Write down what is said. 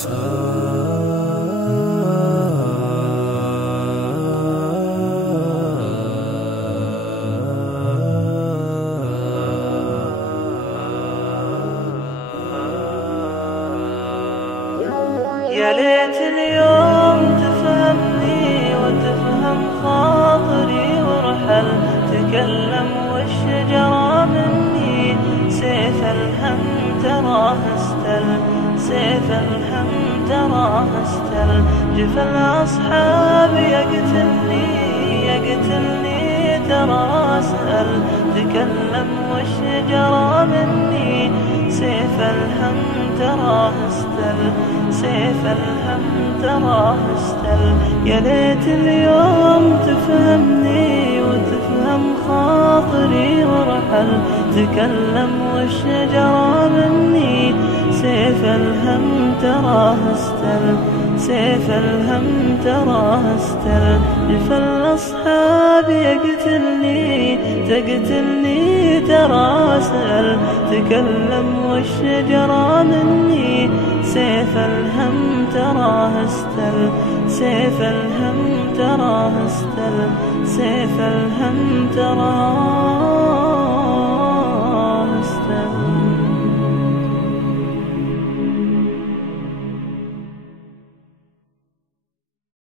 يا ليت اليوم تفهمني وتفهم خاطري وارحل، تكلم والشجرة مني سيف الهم تراه استل، سيف الهم تراه استل. جفا الأصحاب يقتلني ترى اسأل، تكلم والشجرة مني سيف الهم تراه استل، سيف الهم تراه استل. يا ليت اليوم تفهمني وتفهم خاطري وارحل، تكلم والشجرة مني سيف الهم تراه استل، سيف الهم تراه استل. جفا الأصحاب تقتلني ترى اسأل، تكلم والشجرة مني سيف الهم تراه استل، سيف الهم تراه استل، سيف الهم تراه